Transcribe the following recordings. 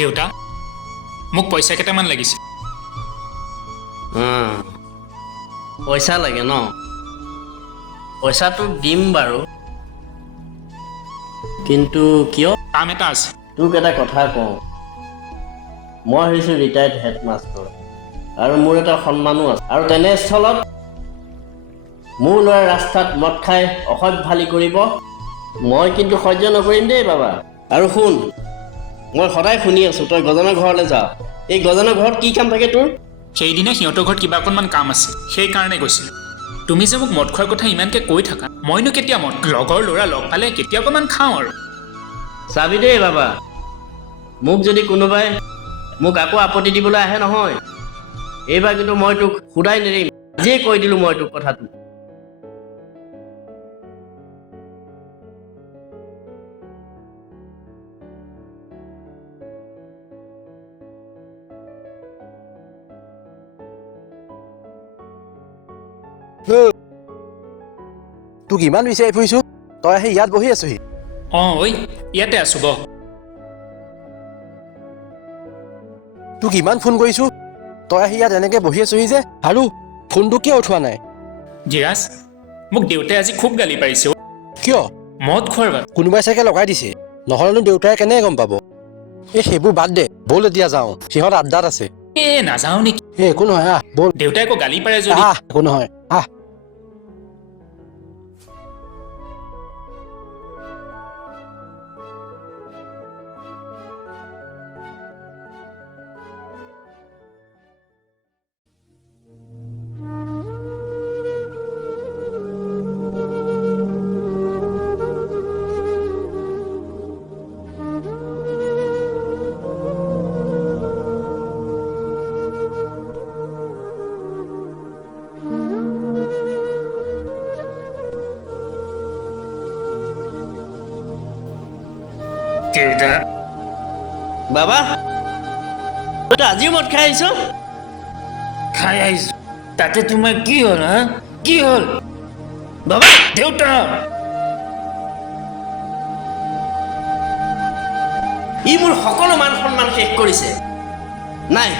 দেউতা মোক পইচা কেইটামান লাগিছিল পইচা লাগে ন পইচাটো দিম বাৰু কিন্তু কিয় কাম এটা আছে তোক এটা কথা কওঁ মই হৈছোঁ ৰিটায়াৰ্ড হেডমাষ্টাৰ আৰু মোৰ এটা সন্মানো আছে আৰু তেনেস্থলত মোৰ ল'ৰা ৰাস্তাত মদ খাই অসভ্যালি কৰিব মই কিন্তু সহ্য নকৰিম দেই বাবা আৰু শুন মই সদায় শুনি আছোঁ তই গজনৰ ঘৰলৈ যা এই গজনৰ ঘৰত কি কাম থাকে তোৰ সেইদিনা সিহঁতৰ ঘৰত কিবা অকণমান কাম আছে সেইকাৰণে গৈছিলোঁ তুমি যে মোক মদ খোৱাৰ কথা ইমানকৈ কৈ থাকা মইনো কেতিয়া মদ লগৰ ল'ৰা লগ পালে কেতিয়া অকণমান খাওঁ আৰু চাবি দেই বাবা মোক যদি কোনোবাই মোক আকৌ আপত্তি দিবলৈ আহে নহয় এইবাৰ কিন্তু মই তোক সুধাই নেৰিম আজিয়ে কৈ দিলোঁ মই তোক কথাটো তোক ইমান বিচাৰি ফুৰিছো তই আহি ইয়াত বহি আছহি অঁ ঐ ইয়াতে আছোঁ বহ তোক ইমান ফোন কৰিছো তই আহি ইয়াত এনেকে বহি আছহি যে আৰু ফোনটো কিয় উঠোৱা নাই ধীৰাজ মোক দেউতাই আজি খুব গালি পাৰিছে অ'। কিয় মদ খোৱাৰ বাবে কোনোবাই চাগে লগাই দিছে নহ'লেনো দেউতাই কেনেকৈ গম পাব এই সেইবোৰ বাদ দে ব'ল এতিয়া যাওঁ সিহঁত আড্ডাত আছে নাযাওঁ নেকি একো নহয় আহ ব'ল দেউতাই আকৌ গালি পাৰে যদি আহ একো নহয় আহ দেউতা বাবা তই আজিও মদ খাই আহিছ খাই আহিছোঁ তাতে তোমাৰ কি হ'ল হা কি হ'ল বাবা দেউতা ই মোৰ সকলো মান সন্মান শেষ কৰিছে নাই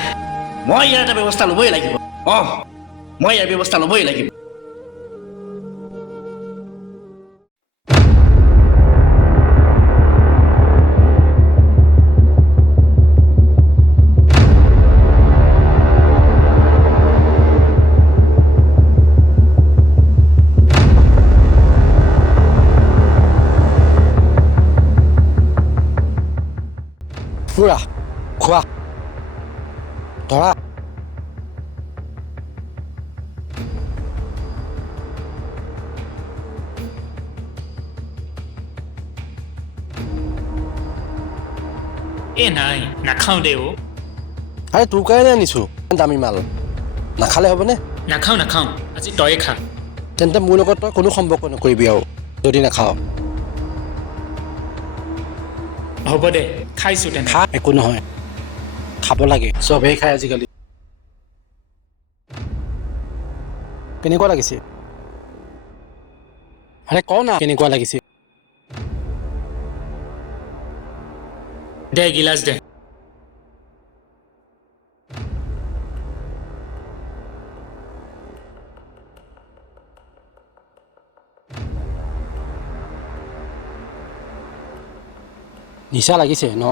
মই ইয়াৰ এটা ব্যৱস্থা ল'বই লাগিব মই ইয়াৰ ব্যৱস্থা ল'বই লাগিব পুৰা খোৱা ধৰা নাই নাখাওঁ দে অ' আৰে তোৰ কাৰণে আনিছোঁ দামী মাল নাখালে হ'বনে নাখাওঁ আজি তয়ে খা তেন্তে মোৰ লগত তই কোনো সম্পৰ্ক নকৰিবি আৰু যদি নাখাওঁ হ'ব দে খাইছোঁ তেনে খা একো নহয় খাব লাগে চবেই খায় আজিকালি কেনেকুৱা লাগিছে আৰে ক না কেনেকুৱা লাগিছে দে গিলাচ দে নিচা লাগিছে ন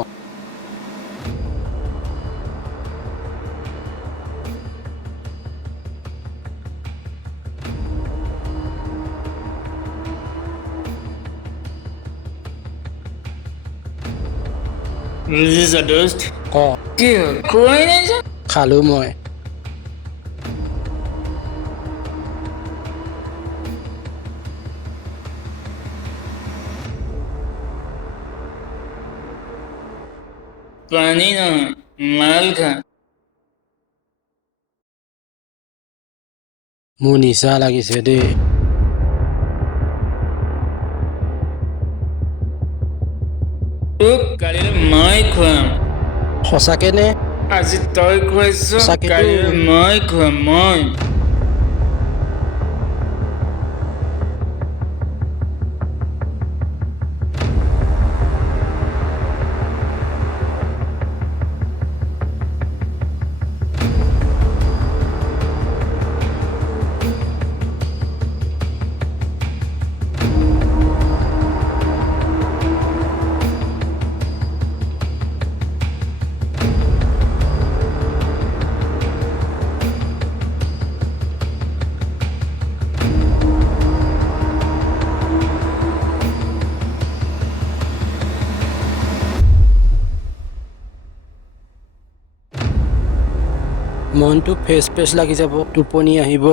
বুজিছা দোস্ত ক কি হ'ল খোৱাই নাই যে খালোঁ মই পানী নহয় মাল খা মোৰ নিচা লাগিছে দেই তোক কালিলৈ মই খুৱাম সঁচাকে নে আজি তই খুৱাইছ সঁচাকেতো। কালিলৈ মই খুৱাম মই মনটো ফ্ৰেছ ফ্ৰেছ লাগি যাব, টোপনি আহিব।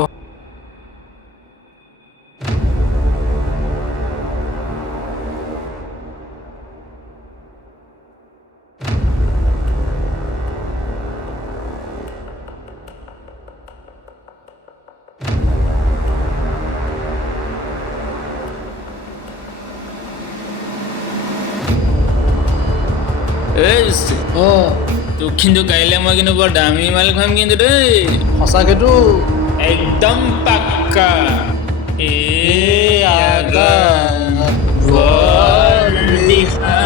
তোক কিন্তু কাইলৈ মই কিন্তু বৰ দামী মাল খুৱাম কিন্তু দেই সঁচাকেতো একদম পাক্কা আগাৰ বৰ দিশা